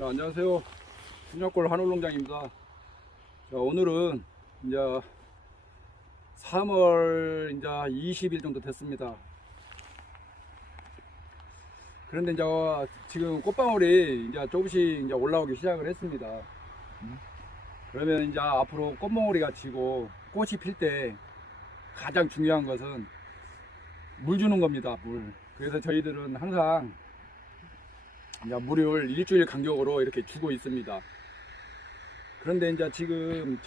자, 안녕하세요. 순약골 한울농장입니다. 자, 오늘은 이제 3월 이제 20일 정도 됐습니다. 그런데 이제 지금 꽃방울이 이제 조금씩 이제 올라오기 시작을 했습니다. 그러면 이제 앞으로 꽃봉오리가 지고 꽃이 필 때 가장 중요한 것은 물 주는 겁니다. 물. 그래서 저희들은 항상 이제 물을 일주일 간격으로 이렇게 주고 있습니다. 그런데 이제 지금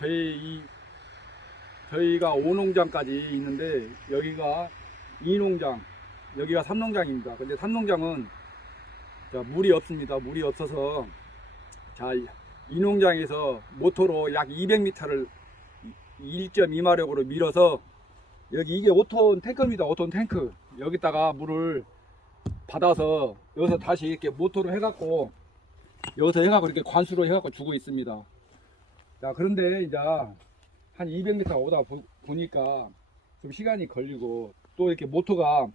저희가 5농장까지 있는데 여기가 2농장, 여기가 3농장입니다. 근데 3농장은 물이 없습니다. 물이 없어서 자, 이 농장에서 모터로 약 200m를 1.2마력으로 밀어서 여기 이게 5톤 탱크입니다. 5톤 탱크. 여기다가 물을 받아서 여기서 다시 이렇게 모터로 해갖고 이렇게 관수로 해갖고 주고 있습니다. 자, 그런데 이제 한 200m 오다 보니까 좀 시간이 걸리고 또 이렇게 모터가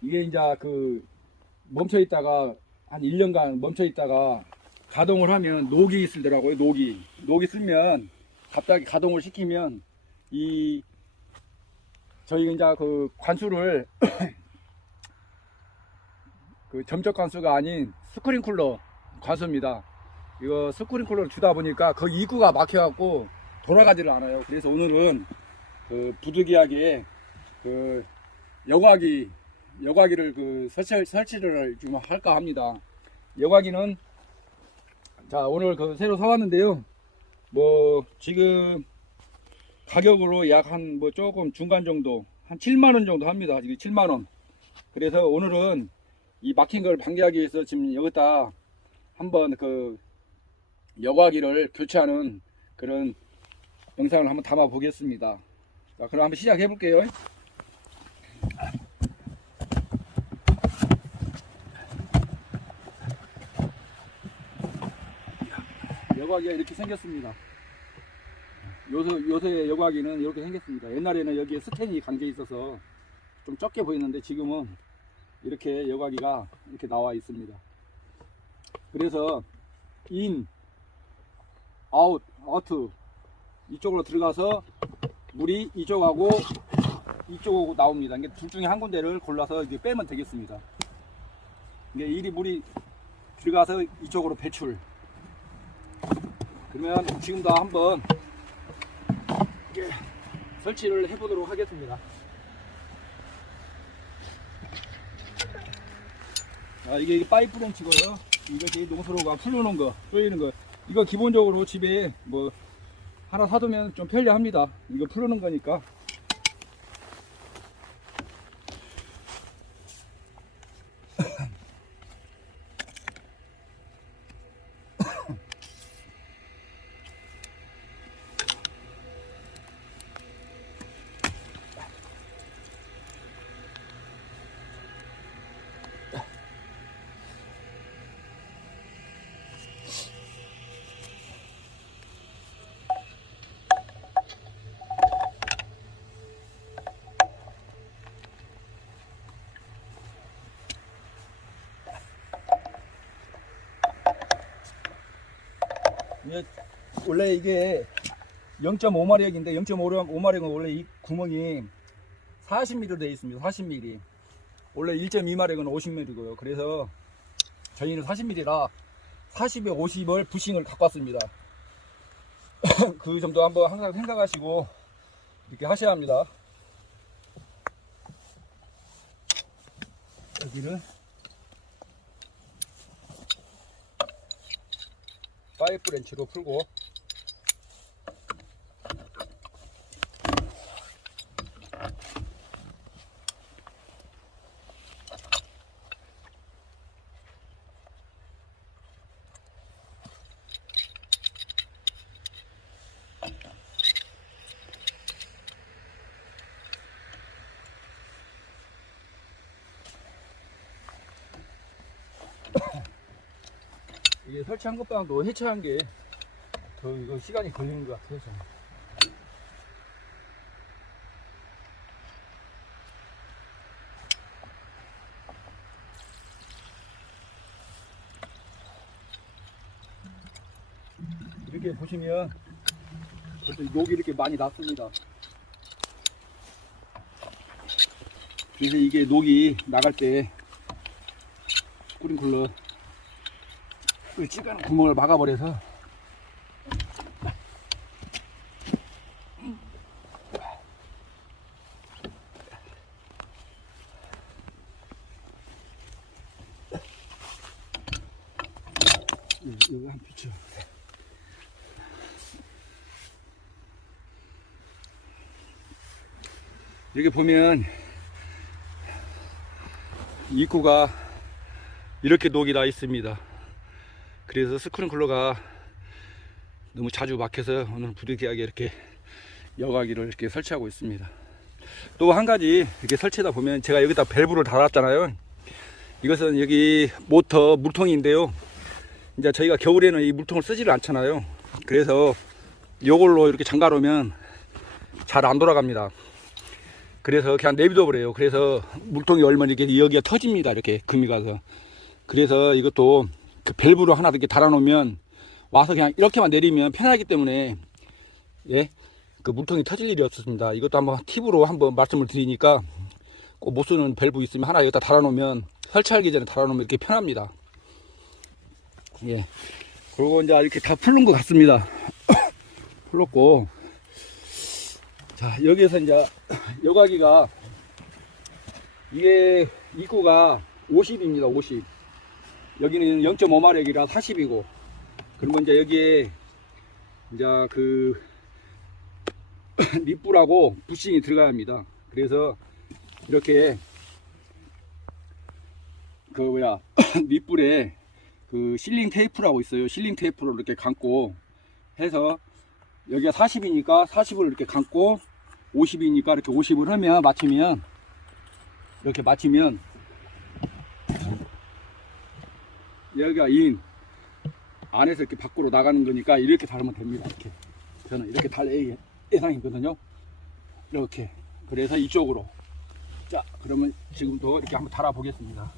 이게 이제 멈춰 있다가 한 1년간 멈춰 있다가 가동을 하면 녹이 쓰더라고요. 녹이 쓰면 갑자기 가동을 시키면 저희가 이제 관수를 점적 관수가 아닌 스프링클러 관수입니다. 이거 스프링클러를 주다 보니까 그 입구가 막혀갖고 돌아가지를 않아요. 그래서 오늘은 부득이하게 여과기를 설치를 좀 할까 합니다. 여과기는 자, 오늘 새로 사왔는데요. 지금 가격으로 약 조금 중간 정도 한 7만원 정도 합니다. 지금 7만원. 그래서 오늘은 이 막힌 걸 방지하기 위해서 지금 여기다 한번 여과기를 교체하는 그런 영상을 한번 담아 보겠습니다. 자, 그럼 한번 시작해 볼게요. 여과기가 이렇게 생겼습니다. 요새 여과기는 이렇게 생겼습니다. 옛날에는 여기에 스텐이 감겨 있어서 좀 적게 보이는데 지금은 이렇게 여과기가 이렇게 나와 있습니다. 그래서 인, 아웃, 아우트 이쪽으로 들어가서 물이 이쪽하고 이쪽으로 나옵니다. 이게 둘 중에 한 군데를 골라서 이제 빼면 되겠습니다. 이게 물이 들어가서 이쪽으로 배출. 그러면 지금도 한번 설치를 해보도록 하겠습니다. 자, 이게 파이프 렌치고요. 이것이 농수로가 풀려놓은 거, 조이는 거. 이거 기본적으로 집에 하나 사두면 좀 편리합니다. 이거 풀어놓은 거니까. 원래 이게 0.5마력인데 0.5마력은 원래 이 구멍이 40mm로 되어 있습니다. 40mm. 원래 1.2마력은 50mm고요. 그래서 저희는 40mm라 40에 50을 부싱을 갖고 왔습니다. 그 정도 한번 항상 생각하시고 이렇게 하셔야 합니다. 여기를 파이프 렌치로 풀고 이게 설치한 것보다도 해체한 게 더 이거 시간이 걸리는 것 같아서. 이렇게 보시면 벌써 녹이 이렇게 많이 났습니다. 그래서 이게 녹이 나갈 때 스프링클러 찌가는 구멍을 막아버려서 이거 한 비춰. 이렇게 보면 입구가 이렇게 녹이 나 있습니다. 그래서 스프링클러가 너무 자주 막혀서 오늘 부득이하게 이렇게 여과기를 이렇게 설치하고 있습니다. 또 한 가지 이렇게 설치하다 보면 제가 여기다 밸브를 달았잖아요. 이것은 여기 모터 물통인데요. 이제 저희가 겨울에는 이 물통을 쓰지를 않잖아요. 그래서 이걸로 이렇게 잠가 놓으면 잘 안 돌아갑니다. 그래서 그냥 내비둬 버려요. 그래서 물통이 얼면 이렇게 여기가 터집니다. 이렇게 금이 가서. 그래서 이것도 그 밸브로 하나 이렇게 달아 놓으면 와서 그냥 이렇게만 내리면 편하기 때문에 예, 그 물통이 터질 일이 없었습니다. 이것도 한번 팁으로 한번 말씀을 드리니까 꼭 못 쓰는 밸브 있으면 하나 여기다 달아 놓으면 설치하기 전에 달아 놓으면 이렇게 편합니다. 예. 그리고 이제 이렇게 다 풀른 것 같습니다. 풀렀고, 자, 여기에서 이제 여과기가 이게 입구가 50입니다. 50. 여기는 0.5마력이라 40이고, 그러면 이제 여기에 이제 그 밑불하고 부싱이 들어가야 합니다. 그래서 이렇게 그 뭐야 밑불에 그 실링 테이프라고 있어요. 실링 테이프로 이렇게 감고 해서 여기가 40이니까 40을 이렇게 감고 50이니까 이렇게 50을 하면 맞추면 이렇게 맞추면 여기가 인 안에서 이렇게 밖으로 나가는 거니까 이렇게 달으면 됩니다. 이렇게 저는 이렇게 달 예상이거든요. 이렇게 그래서 이쪽으로 자 그러면 지금도 이렇게 한번 달아 보겠습니다.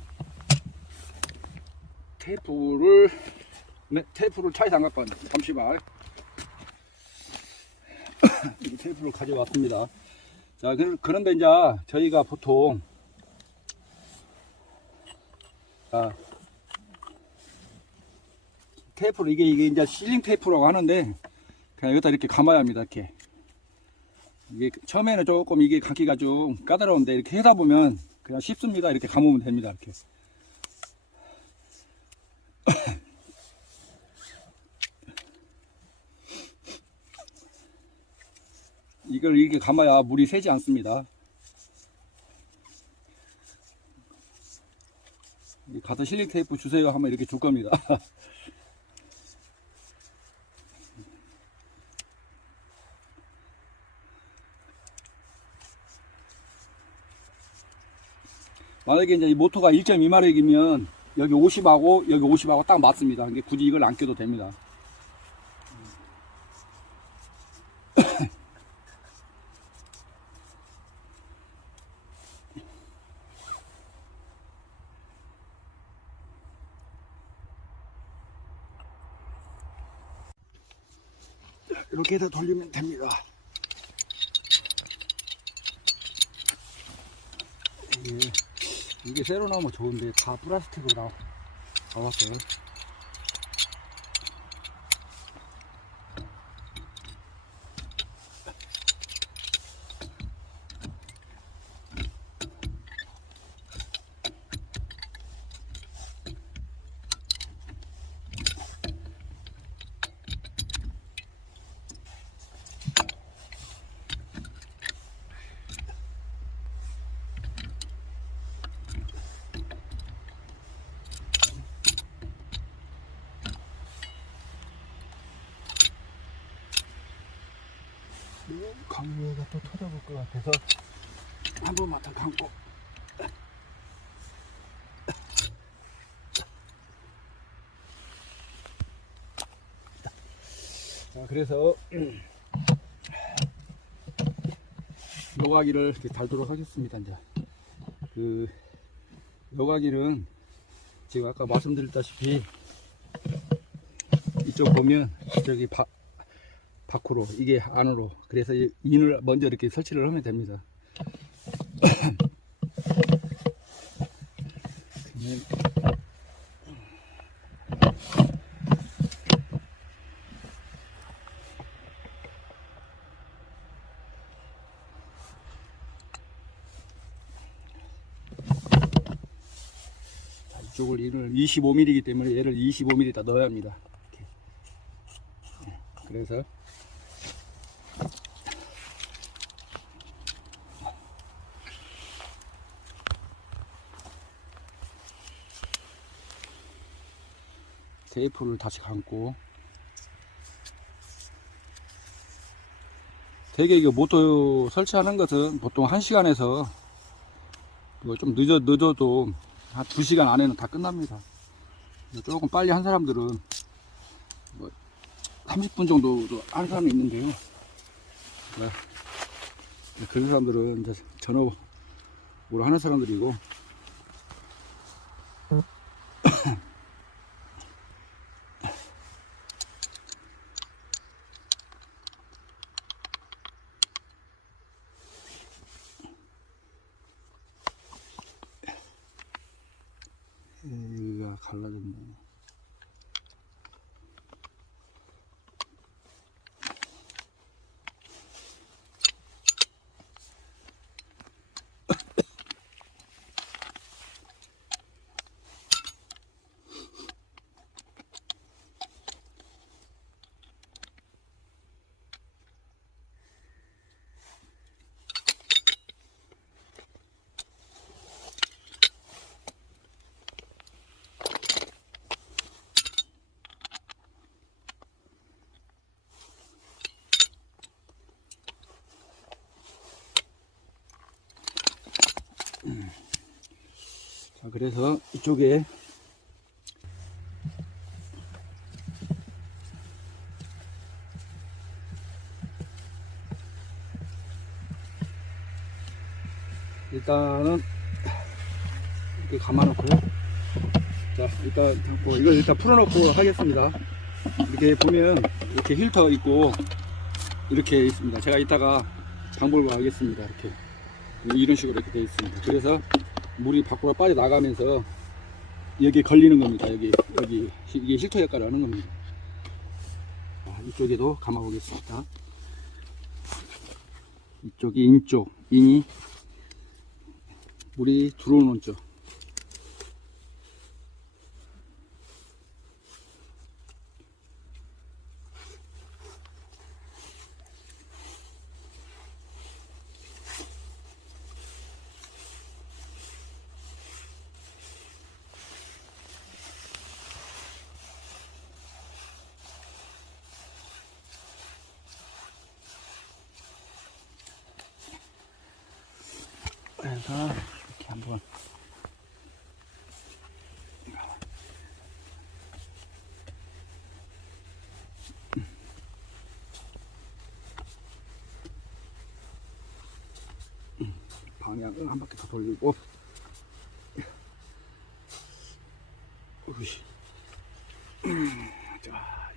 테이프를 차에서 안 갖고 왔는데 잠시만 테이프를 가져왔습니다. 자 그런데 이제 저희가 보통 테이프를 이게 이제 실링 테이프라고 하는데 그냥 여기다 이렇게 감아야 합니다. 이렇게 이게 처음에는 조금 이게 감기가 좀 까다로운데 이렇게 하다 보면 그냥 쉽습니다. 이렇게 감으면 됩니다. 이렇게 이걸 이렇게 감아야 물이 새지 않습니다. 가서 실링 테이프 주세요 하면 이렇게 줄 겁니다. 만약에 이제 이 모터가 1.2마력이면 여기 50하고 여기 50하고 딱 맞습니다. 이게 굳이 이걸 안 껴도 됩니다. 이렇게 해서 돌리면 됩니다. 이게 새로 나오면 좋은데 다 플라스틱으로 나왔어요. 강류가 또 터져볼 것 같아서 한 번만 더 감고 자 그래서 여과기를 이렇게 달도록 하겠습니다. 이제 그 여과기는 지금 아까 말씀드렸다시피 이쪽 보면 저기 밖으로, 이게 안으로. 그래서 인을 먼저 이렇게 설치를 하면 됩니다. 이쪽을 인을 25mm이기 때문에 얘를 25mm에다 넣어야 합니다. 이렇게. 그래서 테이프를 다시 감고, 되게 이거 모터 설치하는 것은 보통 1시간에서 좀 늦어도 한 2시간 안에는 다 끝납니다. 조금 빨리 한 사람들은 뭐 30분 정도도 하는 사람이 있는데요. 그런 사람들은 이제 전업으로 하는 사람들이고, 여기가 갈라졌네. 자, 그래서 이쪽에 일단은 이렇게 감아놓고, 자, 일단 뭐 이걸 일단 풀어놓고 하겠습니다. 이렇게 보면 이렇게 힐터 있고 이렇게 있습니다. 제가 이따가 방법을 하겠습니다. 이렇게 이런 식으로 이렇게 되어 있습니다. 그래서 물이 밖으로 빠져나가면서 여기에 걸리는 겁니다. 여기 이게 힐터 역할을 하는 겁니다. 자, 이쪽에도 감아 보겠습니다. 이쪽이 인쪽, 인이 물이 들어오는 쪽. 그래서 이렇게 한번 방향을 한 바퀴 더 돌리고, 자,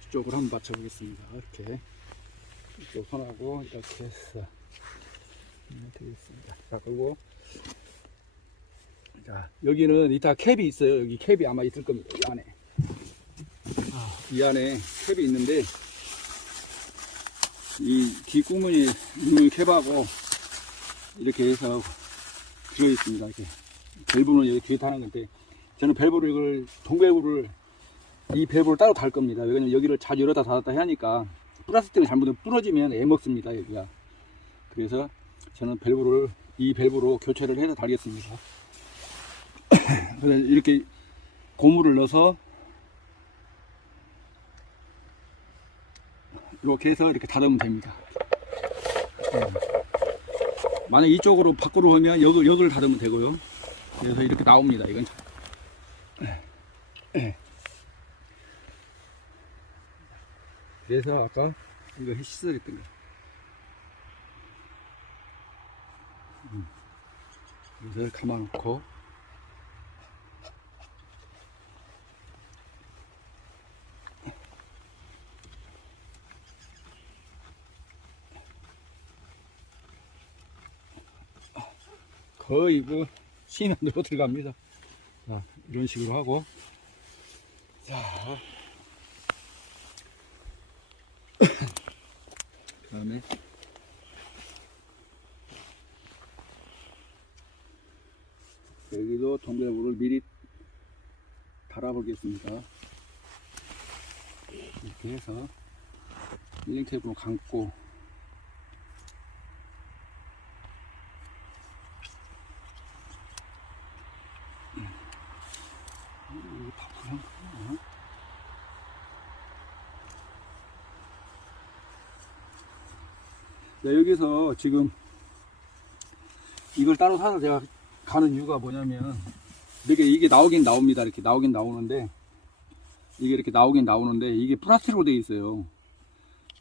이쪽으로 한번 맞춰 보겠습니다. 이렇게 이쪽 손하고 이렇게 해서 되겠습니다. 자, 그리고 자, 여기는 이따 캡이 있어요. 여기 캡이 아마 있을 겁니다. 이 안에. 이 안에 캡이 있는데, 이 뒷구멍이 있는 캡하고 이렇게 해서 들어 있습니다. 이렇게 밸브는 여기 뒤에 다는 건데, 저는 밸브를 이걸 동밸브를 이 밸브를 따로 달 겁니다. 왜냐면 여기를 자주 열었다 닫았다 해야 하니까 플라스틱이 잘못하면 부러지면 애먹습니다. 여기가. 그래서 저는 밸브를 이 밸브로 교체를 해서 달겠습니다. 그래서 이렇게 고무를 넣어서 이렇게 해서 이렇게 닫으면 됩니다. 만약 이쪽으로 밖으로 하면 여기를 닫으면 되고요. 그래서 이렇게 나옵니다. 이건 그래서 아까 이거 시설했던 거. 그래서 감아놓고, 거의 그 시면으로 들어갑니다. 자, 이런 식으로 하고, 자, 그 다음에 여기도 동배물을 미리 달아보겠습니다. 이렇게 해서 밀링 테이프로 감고, 이거 다 부른 거야. 자, 여기서 지금 이걸 따로 사서 제가 가는 이유가 뭐냐면, 이게 나오긴 나옵니다. 이렇게 나오긴 나오는데, 이게 이렇게 나오긴 나오는데, 이게 플라스틱으로 되어 있어요.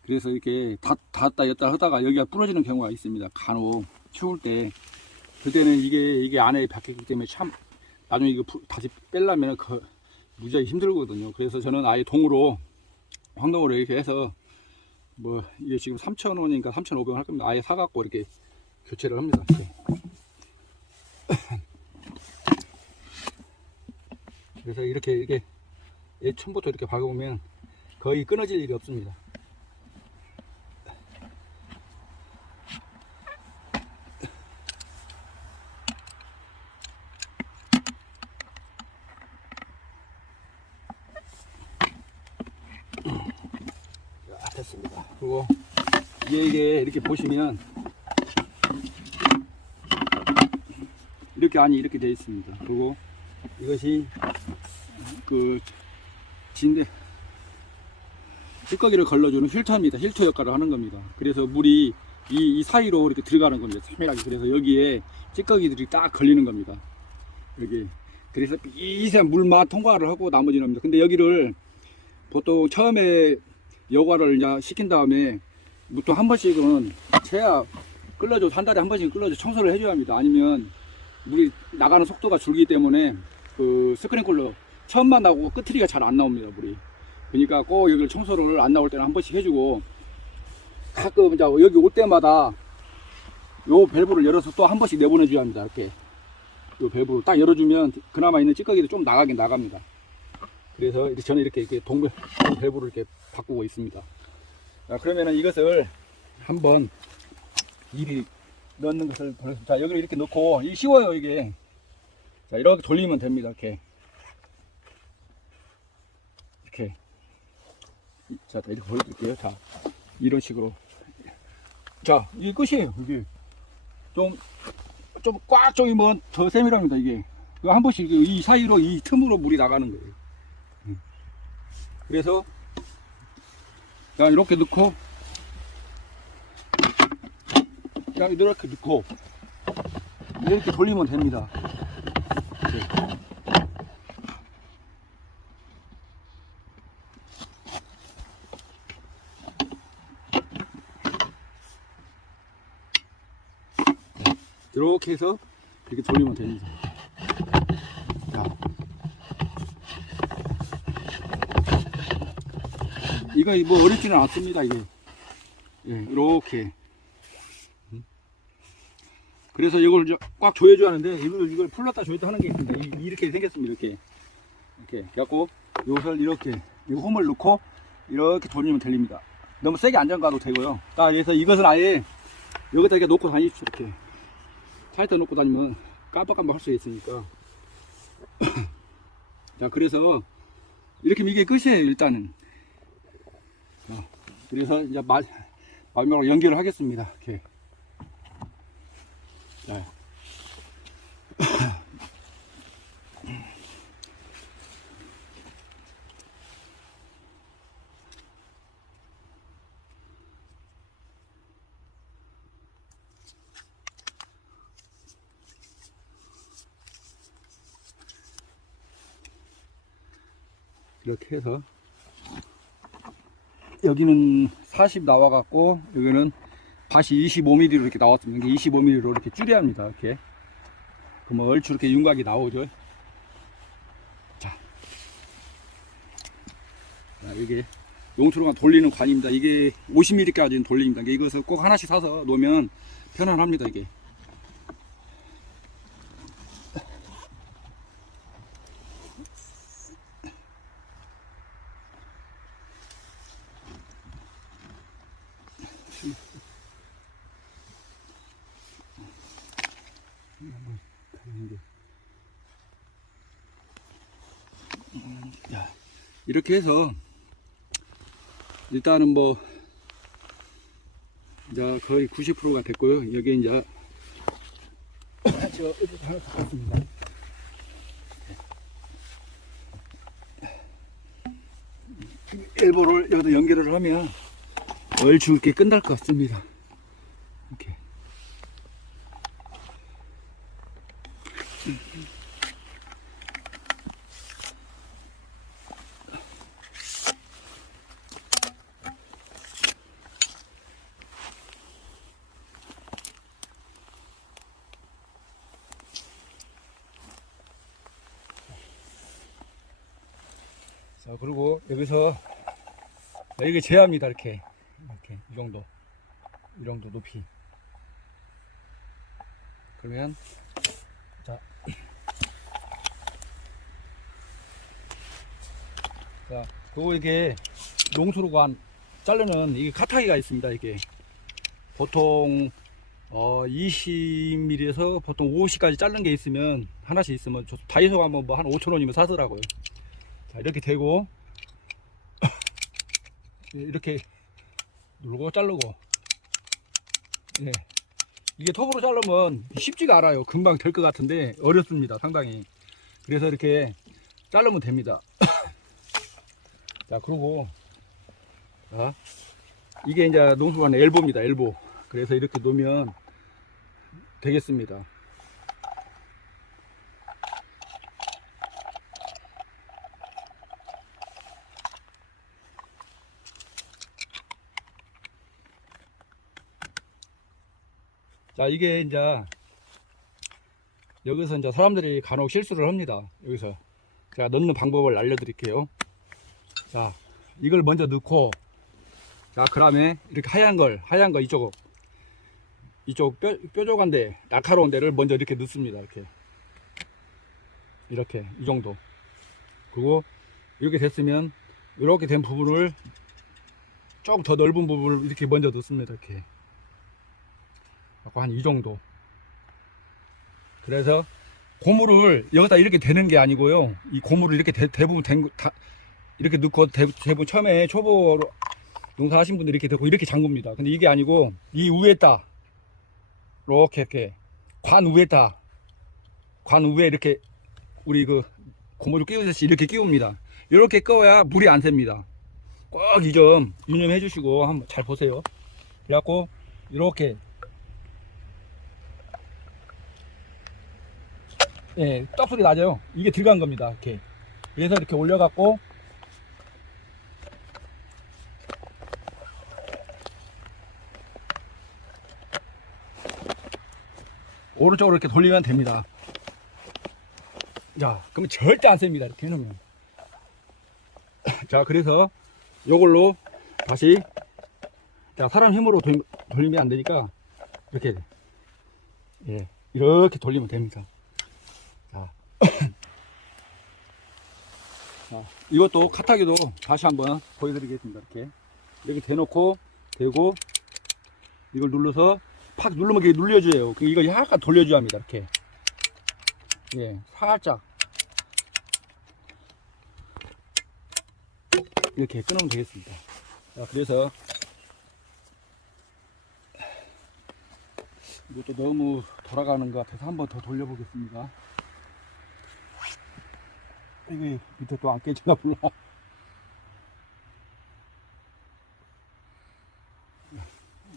그래서 이렇게 닫았다 였다 하다가 여기가 부러지는 경우가 있습니다. 간혹 추울 때. 그때는 이게 안에 박혔기 때문에 참, 나중에 이거 다시 빼려면 무지하게 힘들거든요. 그래서 저는 아예 황동으로 이렇게 해서, 뭐, 이게 지금 3,000원인가 3,500원 할 겁니다. 아예 사갖고 이렇게 교체를 합니다. 이렇게. 그래서 이렇게 처음부터 이렇게 박아보면 거의 끊어질 일이 없습니다. 자, 됐습니다. 그리고 이게 이렇게 보시면 이렇게 안이 이렇게 되어 있습니다. 그리고 이것이 그 진대 찌꺼기를 걸러주는 필터입니다. 필터 역할을 하는 겁니다. 그래서 물이 이 사이로 이렇게 들어가는 겁니다. 세밀하게. 그래서 여기에 찌꺼기들이 딱 걸리는 겁니다. 여기. 그래서 미세한 물만 통과를 하고 나머지는 합니다. 근데 여기를 보통 처음에 여과를 이제 시킨 다음에 보통 한 번씩은 채야 끌어줘, 한 달에 한 번씩 끌어줘 청소를 해줘야 합니다. 아니면 물이 나가는 속도가 줄기 때문에 그 스크린클러 처음만 나오고 끝트리가 잘 안 나옵니다, 물이. 그러니까 꼭 여기를 청소를 안 나올 때는 한 번씩 해주고, 가끔 이제 여기 올 때마다 요 밸브를 열어서 또 한 번씩 내보내줘야 합니다. 이렇게 요 밸브를 딱 열어주면 그나마 있는 찌꺼기도 좀 나가긴 나갑니다. 그래서 저는 이렇게 동 밸브를 이렇게 바꾸고 있습니다. 자, 그러면은 이것을 한번 미리 넣는 것을 보겠습니다. 자, 여기를 이렇게 넣고, 이게 쉬워요, 이게. 자, 이렇게 돌리면 됩니다, 이렇게. 이렇게. 자, 이렇게 보여드릴게요. 자, 이런 식으로. 자, 이게 끝이에요, 이게. 좀 꽉 조이면 더 세밀합니다, 이게. 한 번씩 이 사이로, 이 틈으로 물이 나가는 거예요. 그래서, 자, 이렇게 넣고, 그냥 이렇게 넣고 이렇게 돌리면 됩니다. 이렇게 해서 이렇게 돌리면 됩니다. 자, 이거 뭐 어렵지는 않습니다. 이게 이렇게. 그래서 이걸 꽉 조여줘야 하는데, 이걸 풀렀다 조였다 하는 게 있습니다. 이렇게 생겼습니다. 이렇게. 갖고, 이것을 이렇게, 이 홈을 넣고, 이렇게 돌리면 됩니다. 너무 세게 안 잠가도 되고요. 자, 그래서 이것을 아예, 여기다 이렇게 놓고 다니십시오. 이렇게. 차에다 놓고 다니면 깜빡깜빡 할 수 있으니까. 자, 그래서, 이렇게 이게 끝이에요, 일단은. 그래서 이제 마지막으로 연결을 하겠습니다. 이렇게. 자. 이렇게 해서 여기는 40 나와 갖고 여기는 밭이 25mm로 이렇게 나왔습니다. 25mm로 이렇게 줄여야 합니다. 이렇게. 그러면 얼추 이렇게 윤곽이 나오죠. 자, 이게 용트로가 돌리는 관입니다. 이게 50mm까지는 돌립니다. 이것을 꼭 하나씩 사서 놓으면 편안합니다. 이게. 이렇게 해서 일단은 뭐 이제 거의 90%가 됐고요. 여기 이제 제가 어디 하나 닦았습니다. 엘보를 여기다 연결을 하면 얼추 이렇게 끝날 것 같습니다. 이렇게. 자, 그리고 여기서 이게 제압니다. 이렇게 이 정도 높이. 그러면 자, 그리고 이게 농수로관 자르는 이게 카타기가 있습니다. 이게 보통 20mm에서 보통 50까지 자른 게 있으면 하나씩 있으면 다이소 가면 뭐 한 5,000원이면 사더라고요. 자, 이렇게 되고 이렇게 누르고 자르고. 예. 이게 톱으로 자르면 쉽지가 않아요. 금방 될 것 같은데 어렵습니다. 상당히. 그래서 이렇게 자르면 됩니다. 자, 그리고 이게 이제 농수관 엘보입니다. 엘보. 그래서 이렇게 놓으면 되겠습니다. 자, 이게 이제 여기서 이제 사람들이 간혹 실수를 합니다. 여기서 제가 넣는 방법을 알려드릴게요. 자, 이걸 먼저 넣고, 자, 그 다음에 이렇게 하얀 거 이쪽 뾰족한 데, 날카로운 데를 먼저 이렇게 넣습니다. 이렇게 이 정도. 그리고 이렇게 됐으면 이렇게 된 부분을 조금 더 넓은 부분을 이렇게 먼저 넣습니다. 이렇게 한 이 정도. 그래서 고무를 여기다 이렇게 대는 게 아니고요. 이 고무를 이렇게 대부분 이렇게 넣고 대부분 처음에 초보로 농사하신 분들이 이렇게 되고 이렇게 잠굽니다. 근데 이게 아니고 이 위에다 이렇게 관 위에 이렇게 우리 그 고무를 끼우듯이 이렇게 끼웁니다. 이렇게 끼워야 물이 안 셉니다. 꼭 이 점 유념해 주시고 한번 잘 보세요. 그래갖고 이렇게 떡 소리 나죠? 이게 들어간 겁니다. 이렇게. 그래서 이렇게 올려갖고 오른쪽으로 이렇게 돌리면 됩니다. 자, 그러면 절대 안 셉니다. 이렇게 해놓으면. 자, 그래서 요걸로 다시, 자, 사람 힘으로 돌리면 안 되니까 이렇게, 이렇게 돌리면 됩니다. 자, 자, 이것도 카타기도 다시 한번 보여드리겠습니다. 이렇게 대놓고 대고 이걸 눌러서 팍 누르면 이게 눌려줘요. 이거 약간 돌려줘야 합니다. 살짝 이렇게 끊으면 되겠습니다. 자, 그래서 이것도 너무 돌아가는 것 같아서 한번 더 돌려보겠습니다. 이게 밑에 또 안 깨지나 몰라.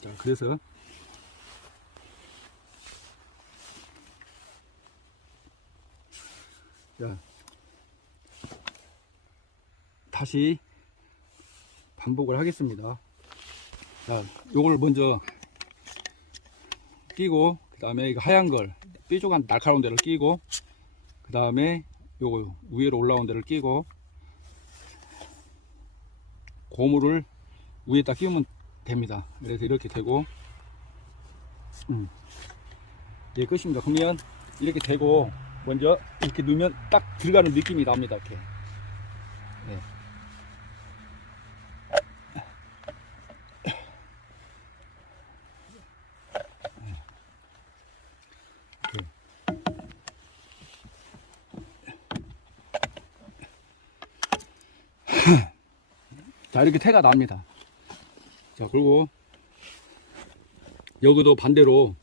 자, 그래서 자, 다시 반복을 하겠습니다. 자, 요걸 먼저 끼고, 그 다음에 이거 하얀 걸 뾰족한 날카로운 데를 끼고, 그 다음에 요거 위로 올라온 데를 끼고, 고무를 위에다 끼우면 됩니다. 그래서 이렇게 되고, 이게 끝입니다. 그러면 이렇게 되고 먼저 이렇게 넣으면 딱 들어가는 느낌이 납니다. 이렇게. 자, 이렇게 태가 납니다. 자, 그리고 여기도 반대로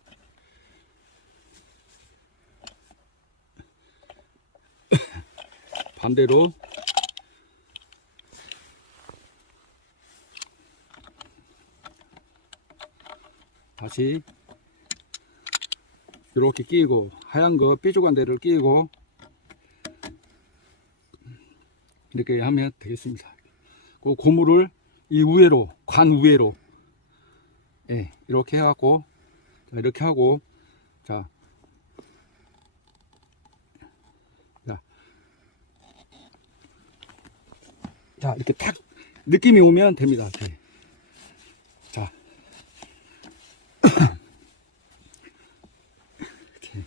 다시 이렇게 끼고 하얀 거 삐죽한 데를 끼고 이렇게 하면 되겠습니다. 그 고무를 이 위로, 관 위로, 예, 이렇게 해갖고, 자, 이렇게 하고, 자, 이렇게 탁 느낌이 오면 됩니다. 네. 자, 이렇게.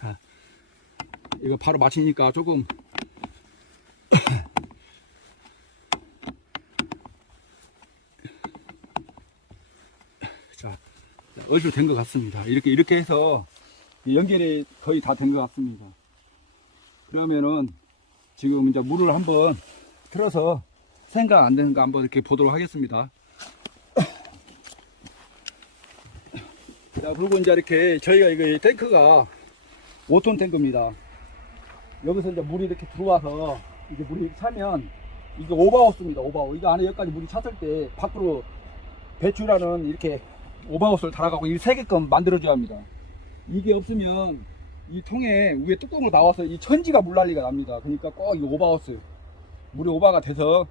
자, 이거 바로 마치니까 조금 자, 얼추 된 것 같습니다. 이렇게 해서 연결이 거의 다 된 것 같습니다. 그러면은 지금 이제 물을 한번 틀어서 생각 안 되는 거 한번 이렇게 보도록 하겠습니다. 자, 그리고 이제 이렇게 저희가 이거 탱크가 5톤 탱크입니다. 여기서 이제 물이 이렇게 들어와서 이제 물이 이렇게 차면 이게 오버하우스입니다. 오버하우스. 이거 안에 여기까지 물이 찼을 때 밖으로 배출하는 이렇게 오버하우스를 달아가고 이 3개끔 만들어줘야 합니다. 이게 없으면 이 통에 위에 뚜껑으로 나와서 이 천지가 물난리가 납니다. 그러니까 꼭 이 오버하우스 물이 오버가 돼서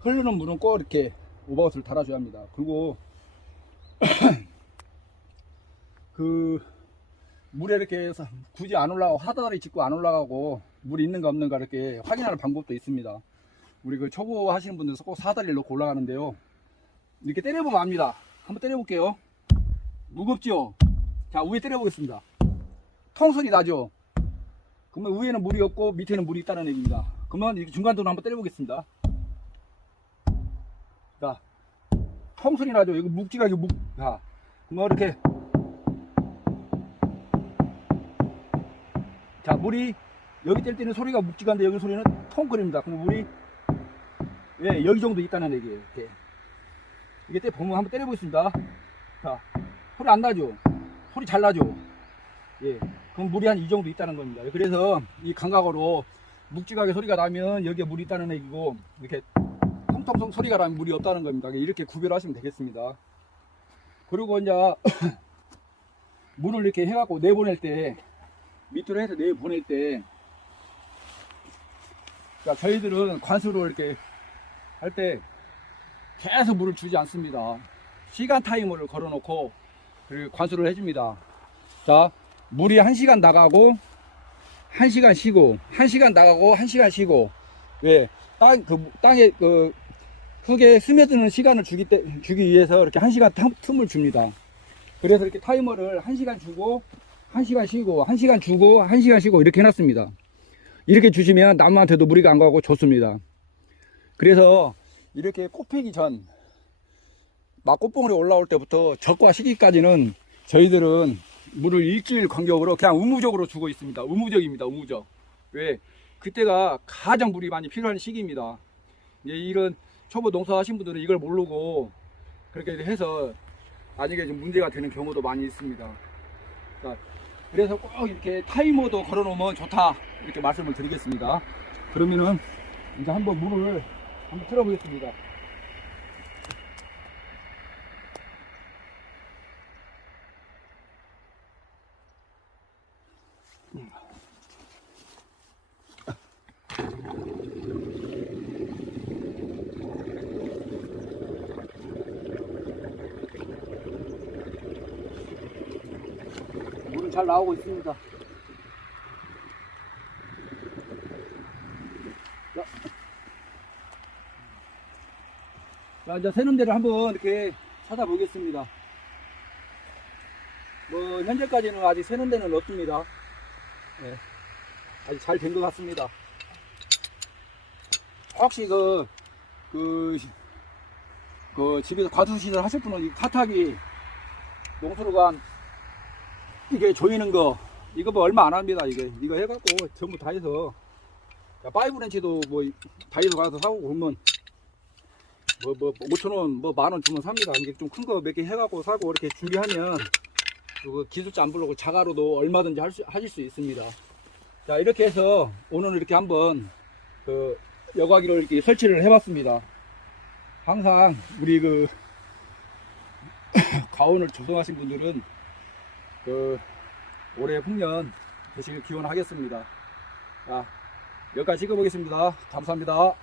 흐르는 물은 꼭 이렇게 오버하우스를 달아줘야 합니다. 그리고 그 물에 이렇게 굳이 안 올라가고 하다리 짚고 안 올라가고 물이 있는가 없는가 이렇게 확인하는 방법도 있습니다. 우리 그 초보 하시는 분들은 꼭 사다리를 놓고 올라가는데요. 이렇게 때려보면 압니다. 한번 때려볼게요. 무겁죠? 자, 위에 때려보겠습니다. 통소리 나죠? 그러면 위에는 물이 없고 밑에는 물이 있다는 얘기입니다. 그러면 이렇게 중간으로 한번 때려보겠습니다. 자, 통소리 나죠? 이거 묵직하게 자, 그러면 이렇게 자, 물이 여기 뗄 때는 소리가 묵직한데 여기 소리는 통거립니다. 그럼 물이 예, 여기 정도 있다는 얘기예요. 이렇게. 이게 보면 한번 때려보겠습니다. 자, 소리 안 나죠? 소리 잘 나죠? 예, 그럼 물이 한 이 정도 있다는 겁니다. 그래서 이 감각으로 묵직하게 소리가 나면 여기에 물이 있다는 얘기고, 이렇게 통통통 소리가 나면 물이 없다는 겁니다. 이렇게 구별하시면 되겠습니다. 그리고 이제 물을 이렇게 해갖고 내보낼 때, 밑으로 해서 내보낼 때, 자, 저희들은 관수로 이렇게 할 때 계속 물을 주지 않습니다. 시간 타이머를 걸어놓고 그리고 관수를 해줍니다. 자, 물이 1시간 나가고 1시간 쉬고 1시간 나가고 1시간 쉬고, 왜 땅에 그 흙에 스며드는 시간을 주기 위해서 이렇게 1시간 틈을 줍니다. 그래서 이렇게 타이머를 1시간 주고 1시간 쉬고 1시간 주고 1시간 쉬고 이렇게 해놨습니다. 이렇게 주시면 나무한테도 무리가 안 가고 좋습니다. 그래서 이렇게 꽃 피기 전 막 꽃봉오리 올라올 때부터 적과 시기까지는 저희들은 물을 일주일 간격으로 그냥 의무적으로 주고 있습니다. 의무적입니다. 의무적. 왜? 그때가 가장 물이 많이 필요한 시기입니다. 이제 이런 초보 농사 하신 분들은 이걸 모르고 그렇게 해서 나중에 좀 문제가 되는 경우도 많이 있습니다. 자, 그래서 꼭 이렇게 타이머도 걸어 놓으면 좋다, 이렇게 말씀을 드리겠습니다. 그러면은 이제 한번 물을 한번 틀어 보겠습니다. 물은 잘 나오고 있습니다. 자, 이제 새는 데를 한번 이렇게 찾아보겠습니다. 뭐 현재까지는 아직 새는 데는 없습니다. 네, 아직 잘 된 것 같습니다. 혹시 그 집에서 과수시설 하실 분은 이 타탁이 농수로관 이게 조이는 거 이거 뭐 얼마 안 합니다. 이거 해갖고 전부 다 해서 자, 파이브 렌치도 뭐 다이소 가서 사고 그러면 뭐 5,000원 뭐 10,000원 주면 삽니다. 이제 좀 큰 거 몇 개 해갖고 사고 이렇게 준비하면 그 기술자 안 부르고 자가로도 얼마든지 하실 수 있습니다. 자, 이렇게 해서 오늘 이렇게 한번 그 여과기를 이렇게 설치를 해봤습니다. 항상 우리 그 가온을 조성하신 분들은 그 올해 풍년 되시길 기원하겠습니다. 자, 여기까지 찍어보겠습니다. 감사합니다.